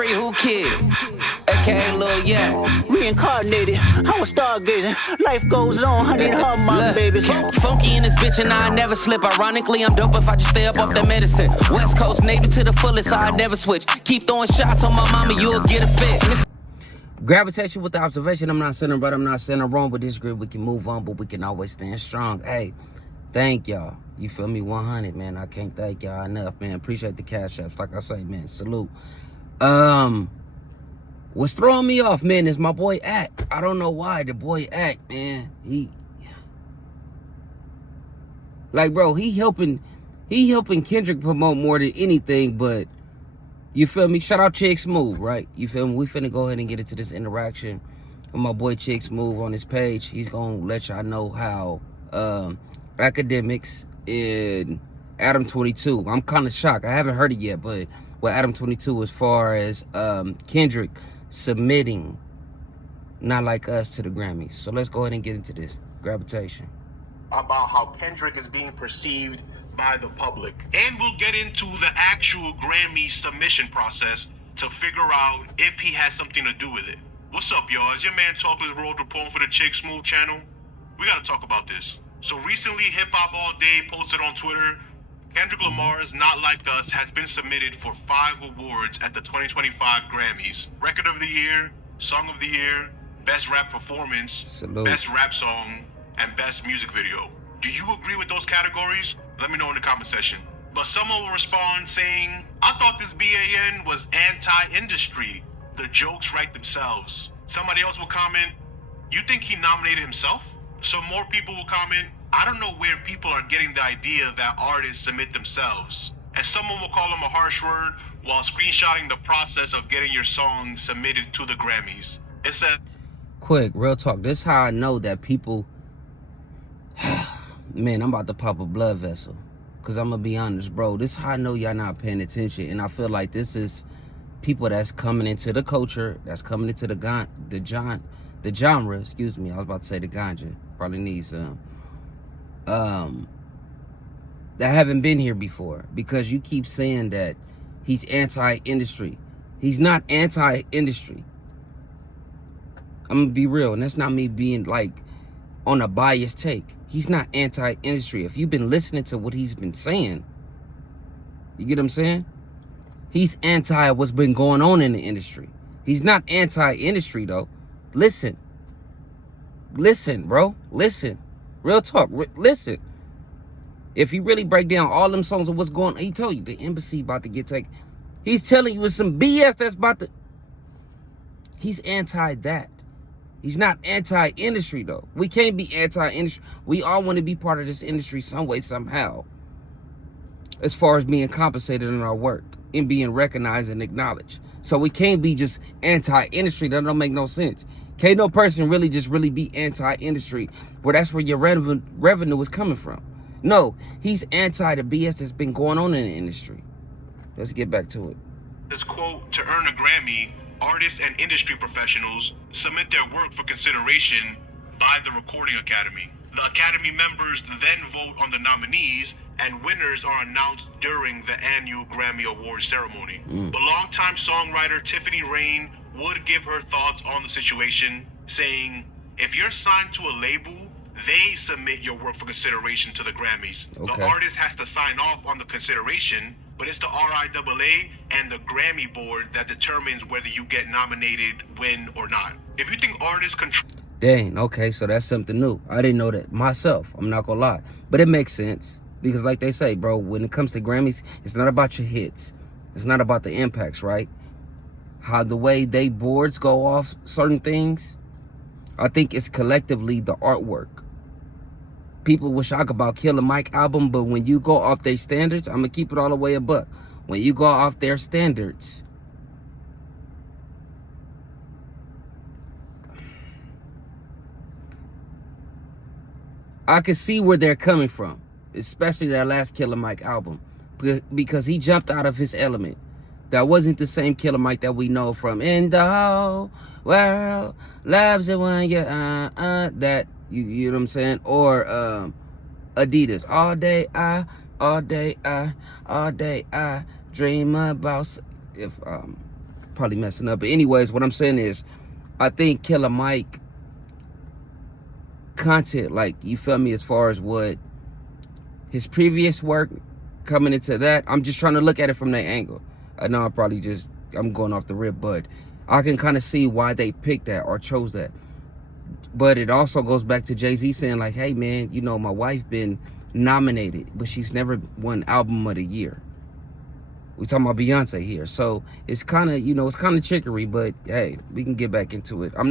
free, who kid? AKA Lil Yeah. Reincarnated, I was stargazing. Life goes on, honey, and her my babies. Funky in this bitch and I never slip. Ironically, I'm dope if I just stay up off that medicine. West Coast Navy to the fullest, I never switch. Keep throwing shots on my mama, you'll get a fit. Gravitation with the observation. I'm not saying right, I'm not saying I'm wrong, but this grid we can move on, but we can always stand strong. Hey, thank y'all. You feel me? 100, man. I can't thank y'all enough, man. Appreciate the cash apps. Like I say, man, salute. What's throwing me off, man, is my boy Act. I don't know why. The boy Act, man. Bro, he helping Kendrick promote more than anything, but you feel me? Shout out Chick Smooth, right? You feel me? We finna go ahead and get into this interaction with my boy Chick Smooth on his page. He's gonna let y'all know how Akademiks and Adam 22. I'm kind of shocked. I haven't heard it yet, but with Adam 22 as far as Kendrick submitting Not Like Us to the Grammys. So let's go ahead and get into this. Gravitation. About how Kendrick is being perceived by the public. And we'll get into the actual Grammy submission process to figure out if he has something to do with it. What's up, y'all? It's your man Talkless Road reporting for the Chick Smooth channel. We gotta talk about this. So recently, Hip Hop All Day posted on Twitter, Kendrick Lamar's Not Like Us has been submitted for 5 awards at the 2025 Grammys. Record of the Year, Song of the Year, Best Rap Performance, Salute. Best Rap Song, and Best Music Video. Do you agree with those categories? Let me know in the comment section. But someone will respond saying, I thought this BAN was anti-industry. The jokes write themselves. Somebody else will comment, you think he nominated himself? Some more people will comment, I don't know where people are getting the idea that artists submit themselves. And someone will call him a harsh word while screenshotting the process of getting your song submitted to the Grammys. It says, Quick, real talk. This is how I know that people... Man, I'm about to pop a blood vessel. Because I'm going to be honest, bro. This is how I know y'all not paying attention. And I feel like this is people that's coming into the culture, that's coming into the genre, excuse me. I was about to say the ganja. Probably need some. That haven't been here before. Because you keep saying that he's anti-industry. He's not anti-industry. I'm going to be real. And that's not me being like on a biased take. He's not anti-industry. If you've been listening to what he's been saying, you get what I'm saying? He's anti what's been going on in the industry. He's not anti-industry, though. Listen. Listen, bro. Listen. Real talk. Listen. If you really break down all them songs of what's going on, he told you the embassy about to get taken. He's telling you it's some BS that's about to... He's anti that. He's not anti-industry, though. We can't be anti-industry. We all want to be part of this industry some way, somehow. As far as being compensated in our work and being recognized and acknowledged. So we can't be just anti-industry. That don't make no sense. Can't no person really be anti-industry where that's where your revenue is coming from. No, he's anti the BS that's been going on in the industry. Let's get back to it. this quote, to earn a Grammy, artists and industry professionals submit their work for consideration by the Recording Academy. The Academy members then vote on the nominees, and winners are announced during the annual Grammy Awards ceremony. The longtime songwriter Tiffany Rain would give her thoughts on the situation, saying, if you're signed to a label, they submit your work for consideration to the Grammys. Okay. The artist has to sign off on the consideration, but it's the RIAA and the Grammy board that determines whether you get nominated, win, or not. If you think artists control... Dang, okay, so that's something new. I didn't know that myself, I'm not gonna lie. But it makes sense, because like they say, bro, when it comes to Grammys, it's not about your hits. It's not about the impacts, right? How the way they boards go off certain things, I think it's collectively the artwork. People will shock about Killer Mike album, but when you go off their standards, I'm gonna keep it all the way a buck. When you go off their standards, I can see where they're coming from, especially that last Killer Mike album, because he jumped out of his element. That wasn't the same Killer Mike that we know from In the Whole World Loves It When You that you know what I'm saying, or Adidas. All day I dream about. If probably messing up. But anyways, what I'm saying is, I think Killer Mike content, like, you feel me, as far as what his previous work coming into that, I'm just trying to look at it from that angle. I know I'm going off the rip, but I can kind of see why they picked that or chose that. But it also goes back to Jay-Z saying, like, hey man, you know, my wife been nominated, but she's never won album of the year. We talking about Beyonce here. So it's kind of, you know, it's kind of trickery, but hey, we can get back into it. I'm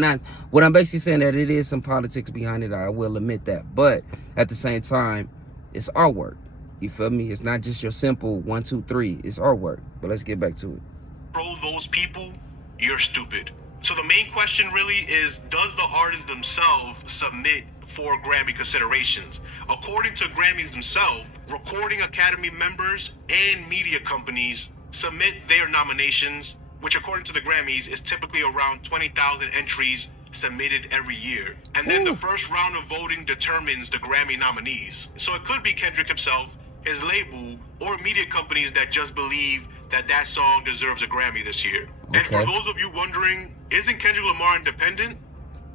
basically saying that it is some politics behind it. I will admit that. But at the same time, it's artwork. You feel me? It's not just your simple 1, 2, 3. It's artwork. But let's get back to it. Throw those people, you're stupid. So the main question really is, does the artist themselves submit for Grammy considerations? According to Grammys themselves, recording Academy members and media companies submit their nominations, which according to the Grammys is typically around 20,000 entries submitted every year. And then the first round of voting determines the Grammy nominees. So it could be Kendrick himself, his label, or media companies that just believe that song deserves a Grammy this year. Okay. And for those of you wondering, isn't Kendrick Lamar independent?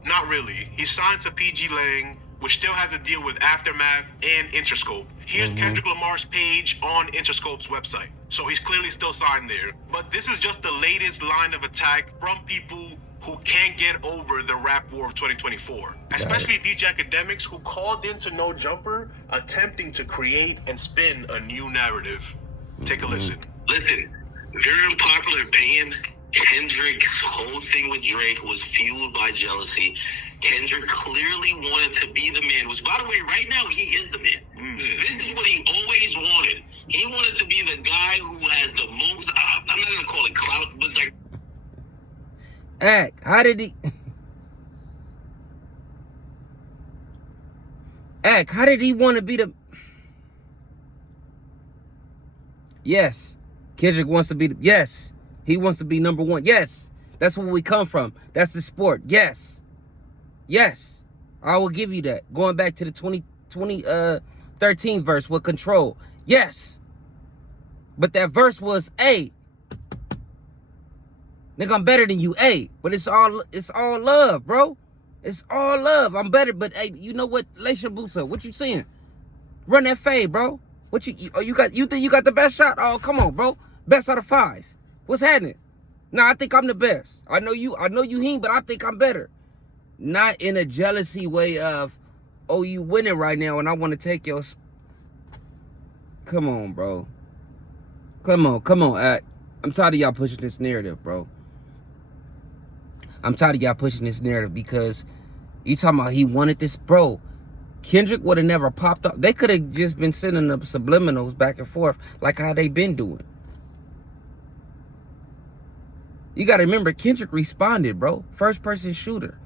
Not really. He's signed to PG Lang, which still has a deal with Aftermath and Interscope. Here's Kendrick Lamar's page on Interscope's website. So he's clearly still signed there. But this is just the latest line of attack from people who can't get over the rap war of 2024. Especially DJ Akademiks, who called into No Jumper, attempting to create and spin a new narrative. Take a listen. Listen, very unpopular opinion. Kendrick's whole thing with Drake was fueled by jealousy. Kendrick clearly wanted to be the man, which, by the way, right now, he is the man. This is what he always wanted. He wanted to be the guy who has the most, I'm not going to call it clout, but like... How did he want to be the... Yes. Kendrick wants to be the... Yes. He wants to be number one. Yes. That's where we come from. That's the sport. Yes. Yes. I will give you that. Going back to the 2013 verse with Control. Yes. But that verse was, hey, nigga, I'm better than you. Hey, but it's all love, bro. It's all love. I'm better, but hey, you know what? Lace your boots up. What you saying? Run that fade, bro. What you think you got the best shot? Oh, come on, bro. Best out of 5. What's happening? Nah, I think I'm the best. I know you him, but I think I'm better. Not in a jealousy way of, oh, you winning right now and I want to take your... Come on, bro. Come on, Act. I'm tired of y'all pushing this narrative, bro. I'm tired of y'all pushing this narrative because you talking about he wanted this, bro. Kendrick would have never popped up. They could have just been sending up subliminals back and forth like how they been doing. You got to remember, Kendrick responded, bro. First person shooter.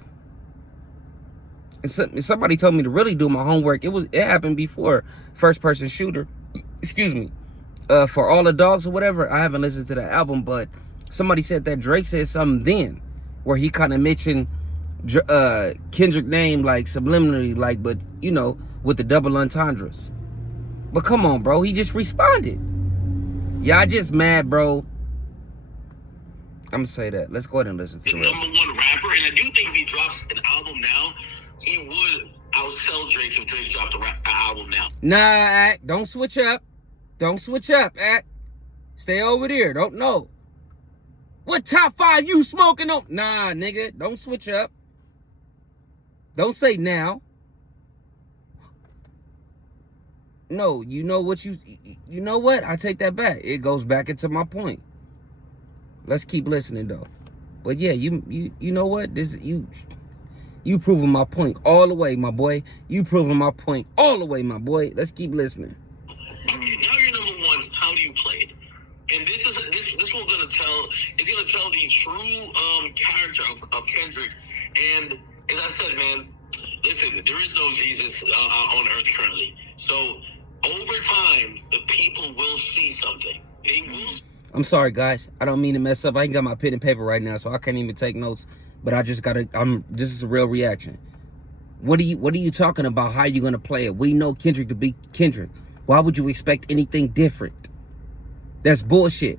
And somebody told me to really do my homework. It happened before first person shooter. Excuse me. For All the Dogs or whatever. I haven't listened to that album, but somebody said that Drake said something then where he kind of mentioned Kendrick name like subliminally, like, but you know, with the double entendres. But come on, bro. He just responded. Y'all just mad, bro. I'm gonna say that. Let's go ahead and listen to the number one rapper, and I do think if he drops an album now, he would outsell Drake if Drake dropped an album now. Nah, don't switch up. Don't switch up, Act. Stay over there. Don't know. What top 5 you smoking on? Nah, nigga. Don't switch up. Don't say now. No, you know what you know what? I take that back. It goes back into my point. Let's keep listening though. But yeah, you know what? You proving my point all the way, my boy. You proving my point all the way, my boy. Let's keep listening. Okay, now you're number one. How do you play it? And this one's gonna tell the true character of Kendrick. And as I said, man, listen, there is no Jesus on earth currently. So over time, the people will see something. They will. I'm sorry, guys. I don't mean to mess up. I ain't got my pen and paper right now, so I can't even take notes. But I just gotta. This is a real reaction. What are you talking about? How are you gonna play it? We know Kendrick to be Kendrick. Why would you expect anything different? That's bullshit.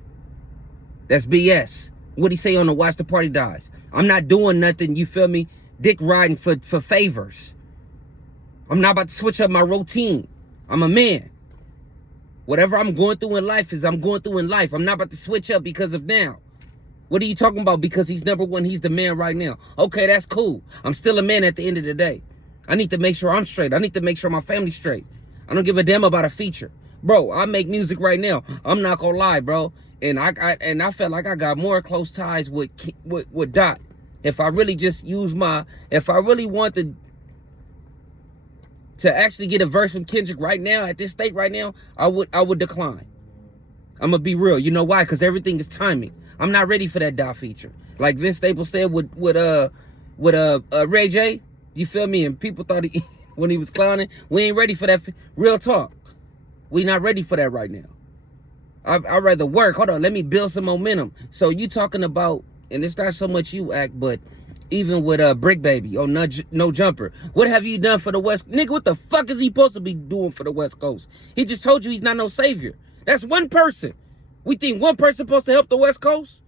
That's BS. What'd he say on the Watch the Party Dies? I'm not doing nothing, you feel me, dick riding for favors. I'm not about to switch up my routine. I'm a man. Whatever I'm going through in life is I'm going through in life. I'm not about to switch up because of now. What are you talking about? Because he's number one, he's the man right now. Okay, that's cool. I'm still a man at the end of the day. I need to make sure I'm straight. I need to make sure my family's straight. I don't give a damn about a feature. Bro, I make music right now. I'm not gonna lie, bro. And I felt like I got more close ties with Dot. If I really just use if I really wanted to actually get a verse from Kendrick right now, at this state right now, I would decline. I'm gonna be real. You know why? Because everything is timing. I'm not ready for that Dot feature. Like Vince Staples said with Ray J. You feel me? And people thought when he was clowning, we ain't ready for that. Real talk. We not ready for that right now. I'd rather work. Hold on, let me build some momentum. So you talking about, and it's not so much you act, but even with Brick Baby or No Jumper, what have you done for the West? Nigga, what the fuck is he supposed to be doing for the West Coast? He just told you he's not no savior. That's one person. We think one person supposed to help the West Coast?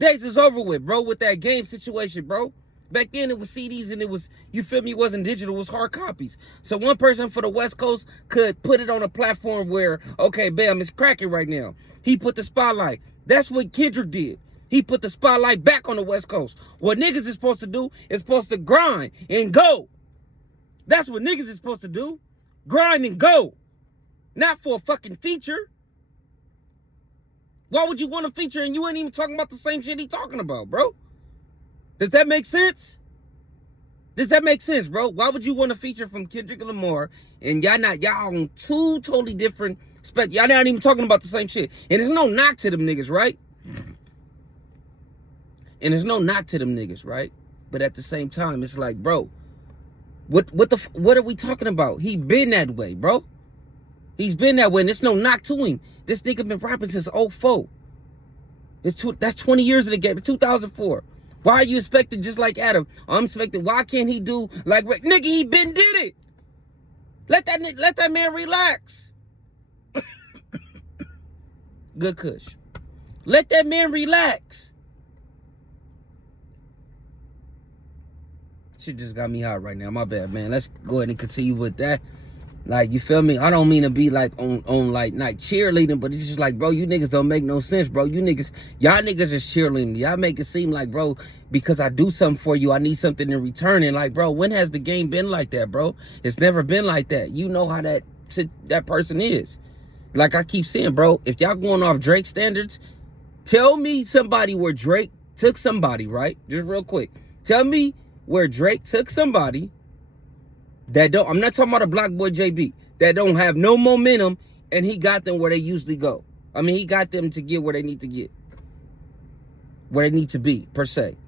Days is over with, bro, with that game situation, bro. Back then it was CDs and it was, you feel me, it wasn't digital, it was hard copies. So one person for the West Coast could put it on a platform where, okay, bam, it's cracking right now. He put the spotlight. That's what Kendrick did. He put the spotlight back on the West Coast. What niggas is supposed to do is supposed to grind and go. That's what niggas is supposed to do. Grind and go. Not for a fucking feature. Why would you want a feature and you ain't even talking about the same shit he talking about, bro? Does that make sense? Does that make sense, bro? Why would you want a feature from Kendrick and Lamar and y'all on two totally different y'all not even talking about the same shit? And there's no knock to them niggas, right? And there's no knock to them niggas, right? But at the same time, it's like, bro, what are we talking about? He been that way, bro. He's been that way, and there's no knock to him. This nigga been rapping since 2004. That's 20 years in the game. 2004. Why are you expecting just like Adam? I'm expecting, why can't he do like Rick? Nigga, he been did it. Let that man relax. Good kush. Let that man relax. Shit just got me hot right now. My bad, man. Let's go ahead and continue with that. Like, you feel me? I don't mean to be like on like not cheerleading, but it's just like, bro, you niggas don't make no sense, bro. Y'all niggas is cheerleading. Y'all make it seem like, bro, because I do something for you, I need something in return. And like, bro, when has the game been like that, bro? It's never been like that. You know how that person is. Like I keep saying, bro, if y'all going off Drake standards, tell me somebody where Drake took somebody, right? Just real quick. Tell me where Drake took somebody that don't, I'm not talking about a Block Boy JB, that don't have no momentum, and he got them where they usually go. I mean, he got them to get where they need to get. Where they need to be, per se.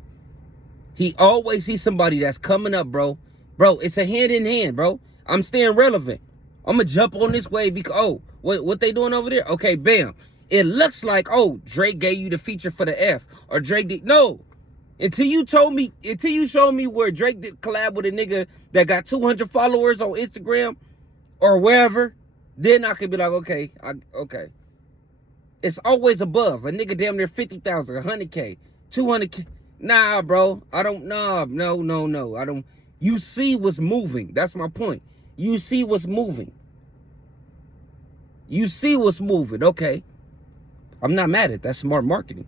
He always sees somebody that's coming up, bro. Bro, it's a hand in hand, bro. I'm staying relevant. I'm going to jump on this wave because, oh, what they doing over there? Okay, bam. It looks like, oh, Drake gave you the feature for the F. Or Drake did. No. Until you showed me where Drake did collab with a nigga that got 200 followers on Instagram or wherever, then I could be like, okay, okay. It's always above. A nigga damn near 50,000, 100K, 200K. Nah, bro. I don't, no. I don't. You see what's moving. That's my point. You see what's moving. You see what's moving. Okay. I'm not mad at that. That's smart marketing.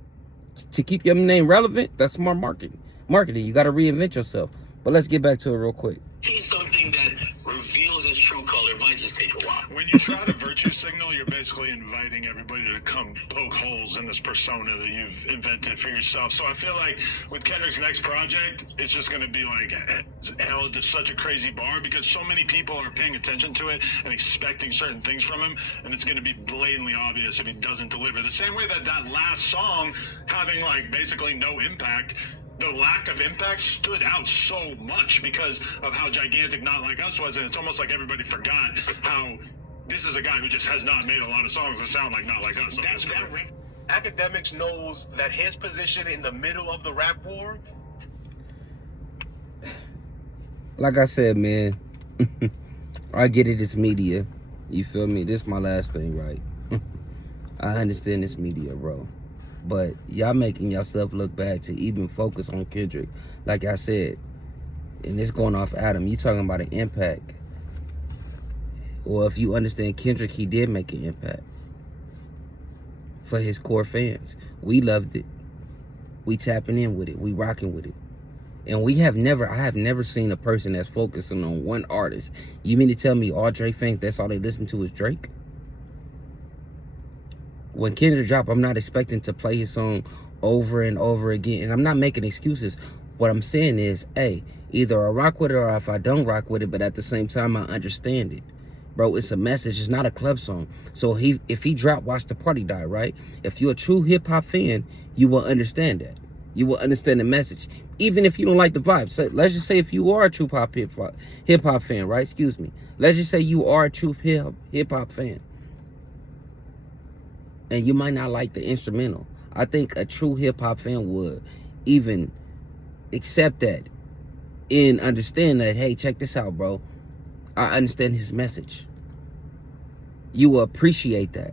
To keep your name relevant, that's smart marketing. You got to reinvent yourself. But let's get back to it real quick. See something that reveals its true color might just take a while. When you try to virtue signal, you're basically inviting everybody to come poke holes in this persona that you've invented for yourself. So I feel like with Kendrick's next project, it's just going to be like held to such a crazy bar because so many people are paying attention to it and expecting certain things from him, and it's going to be blatantly obvious if he doesn't deliver. The same way that last song having like basically no impact, the lack of impact stood out so much because of how gigantic Not Like Us was, and it's almost like everybody forgot how this is a guy who just has not made a lot of songs that sound like Not Like Us. Akademiks knows that his position in the middle of the rap war. Like I said, man, I get it, it's media. You feel me? This is my last thing, right? I understand this media, bro. But y'all making yourself look bad to even focus on Kendrick. Like I said, and it's going off Adam, you talking about an impact. Well, if you understand Kendrick, he did make an impact for his core fans. We loved it. We tapping in with it. We rocking with it. And I have never seen a person that's focusing on one artist. You mean to tell me all Drake fans, that's all they listen to is Drake? When Kendrick drop, I'm not expecting to play his song over and over again. And I'm not making excuses. What I'm saying is, hey, either I rock with it or if I don't rock with it, but at the same time, I understand it. Bro, it's a message. It's not a club song. So if he drop Watch the Party Die, right? If you're a true hip-hop fan, you will understand that. You will understand the message. Even if you don't like the vibe. So let's just say if you are a true hip-hop fan, right? Excuse me. Let's just say you are a true hip-hop fan. And you might not like the instrumental. I think a true hip-hop fan would even accept that and understand that, hey, check this out, bro. I understand his message. You will appreciate that.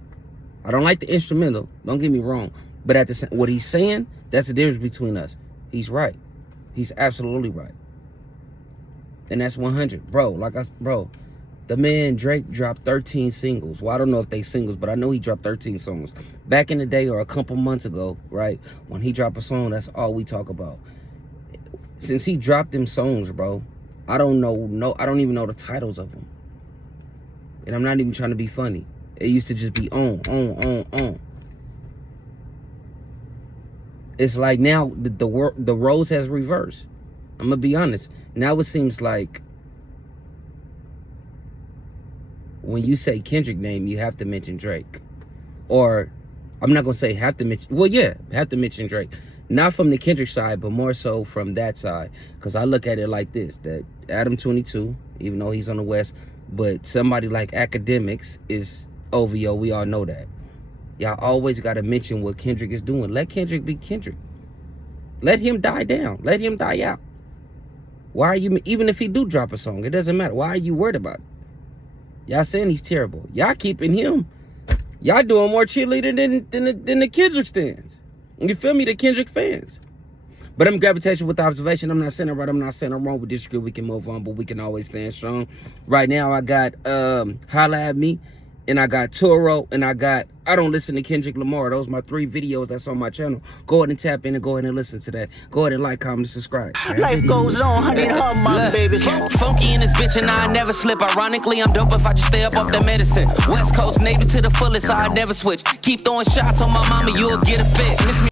I don't like the instrumental. Don't get me wrong. But at the same, what he's saying, that's the difference between us. He's right. He's absolutely right. And that's 100. Bro, the man Drake dropped 13 singles. Well, I don't know if they singles, but I know he dropped 13 songs. Back in the day or a couple months ago, right? When he dropped a song, that's all we talk about. Since he dropped them songs, bro, I don't even know the titles of them. And I'm not even trying to be funny. It used to just be on. It's like now the roles has reversed. I'm gonna be honest. Now it seems like when you say Kendrick name, you have to mention Drake. Or I'm not gonna say have to mention. Well, yeah, have to mention Drake. Not from the Kendrick side, but more so from that side. Because I look at it like this, that Adam 22, even though he's on the West, but somebody like Akademiks is OVO. We all know that. Y'all always got to mention what Kendrick is doing. Let Kendrick be Kendrick. Let him die down. Let him die out. Why are you, even if he do drop a song, it doesn't matter. Why are you worried about it? Y'all saying he's terrible. Y'all keeping him. Y'all doing more cheerleader than the Kendrick stands. You feel me? The Kendrick fans. But I'm gravitating with the observation. I'm not saying I'm right. I'm not saying I'm wrong. We disagree. We can move on, but we can always stand strong. Right now, I got Holla at Me, and I got Toro, and I don't listen to Kendrick Lamar. Those are my 3 videos that's on my channel. Go ahead and tap in and go ahead and listen to that. Go ahead and like, comment, and subscribe. Life goes on, honey, her my babies. Funky in this bitch and I never slip. Ironically, I'm dope if I just stay up off that medicine. West Coast Navy to the fullest, I never switch. Keep throwing shots on my mama, you'll get a fit. Miss me